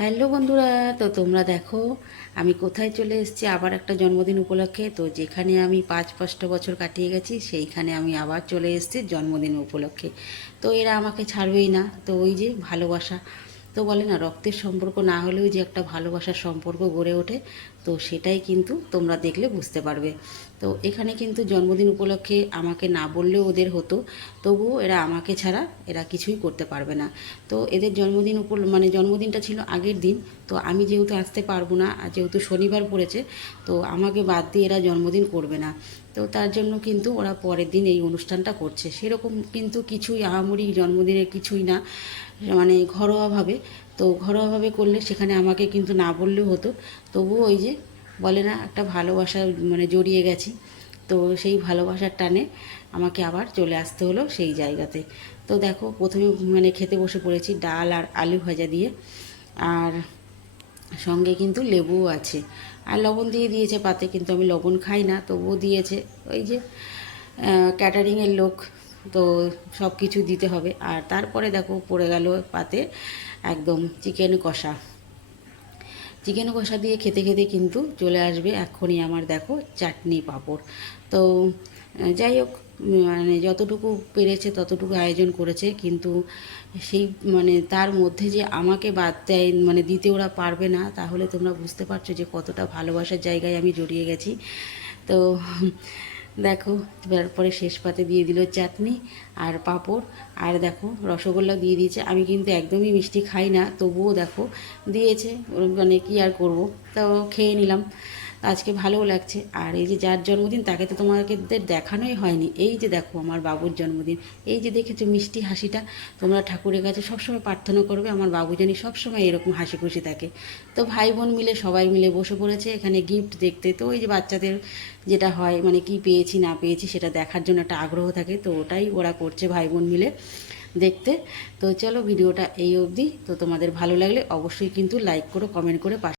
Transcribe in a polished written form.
Hello বন্ধুরা, তো তোমরা দেখো আমি কোথায় চলে এসেছি আবার একটা জন্মদিন উপলক্ষে। তো যেখানে আমি 5-5টা বছর কাটিয়ে গেছি সেইখানে আমি আবার চলে এসেছি জন্মদিন উপলক্ষে। তো এরা আমাকে ছাড়বেই না, তো ওই যে ভালোবাসা, তো বলে না রক্তের সম্পর্ক না হলেও যে একটা ভালোবাসার সম্পর্ক গড়ে ওঠে, তো সেটাই কিন্তু তোমরা দেখলে বুঝতে পারবে। তো এখানে কিন্তু জন্মদিন উপলক্ষে আমাকে না বললেও ওদের হতো, তবুও এরা আমাকে ছাড়া এরা কিছুই করতে পারবে না। তো এদের জন্মদিন মানে জন্মদিনটা ছিল আগের দিন। তো আমি যেহেতু আসতে পারবো না, আর যেহেতু শনিবার পড়েছে, তো আমাকে বাদ দিয়ে এরা জন্মদিন করবে না। তো তার জন্য কিন্তু ওরা পরের দিন এই অনুষ্ঠানটা করছে। সেরকম কিন্তু কিছুই আহামরি জন্মদিনের কিছুই না, মানে ঘরোয়াভাবে। তো ঘরোয়াভাবে করলে সেখানে আমাকে কিন্তু না বললেও হতো, তবুও ওই যে বলে না একটা ভালোবাসা, মানে জড়িয়ে গেছি। তো সেই ভালোবাসার টানে আমাকে আবার চলে আসতে হলো সেই জায়গাতে। তো দেখো প্রথমে মানে খেতে বসে পড়েছি ডাল আর আলু ভাজা দিয়ে, আর সঙ্গে কিন্তু লেবুও আছে, আর লবণ দিয়ে দিয়েছে পাতে, কিন্তু আমি লবণ খাই না, তবুও দিয়েছে। ওই যে ক্যাটারিংয়ের লোক, তো সব কিছু দিতে হবে। আর তারপরে দেখো পড়ে গেল পাতে একদম চিকেন কষা। চিকেন কষা দিয়ে খেতে খেতে কিন্তু চলে আসবে এক্ষুনি আমার দেখো চাটনি পাঁপড়। তো যাই হোক, মানে যতটুকু পেরেছে ততটুকু আয়োজন করেছে, কিন্তু সেই মানে তার মধ্যে যে আমাকে বাদ দেয়, মানে দিতে ওরা পারবে না, তাহলে তোমরা বুঝতে পারছো যে কতটা ভালোবাসার জায়গায় আমি জড়িয়ে গেছি। তো দেখো তারপরে শেষ পাতে দিয়ে দিল চাটনি আর পাঁপড়, আর দেখো রসগোল্লা দিয়ে দিয়েছে। আমি কিন্তু একদমই মিষ্টি খাই না, তবুও দেখো দিয়েছে, মানে কী আর করব, তাও খেয়ে নিলাম। আজকে ভালোও লাগছে। আর এই যে যার জন্মদিন তাকে তো তোমাদের দেখানোই হয়নি, এই যে দেখো আমার বাবুর জন্মদিন। এই যে দেখেছো মিষ্টি হাসিটা, তোমরা ঠাকুরের কাছে সবসময় প্রার্থনা করবে আমার বাবু জানি সবসময় এরকম হাসি খুশি থাকে। তো ভাই বোন মিলে সবাই মিলে বসে পড়েছে এখানে গিফট দেখতে। তো ওই যে বাচ্চাদের যেটা হয়, মানে কি পেয়েছি না পেয়েছি সেটা দেখার জন্য একটা আগ্রহ থাকে, তো ওটাই ওরা করছে ভাই বোন মিলে দেখতে। তো চলো ভিডিওটা এই অবধি। তো তোমাদের ভালো লাগলে অবশ্যই কিন্তু লাইক করো, কমেন্ট করে পাশে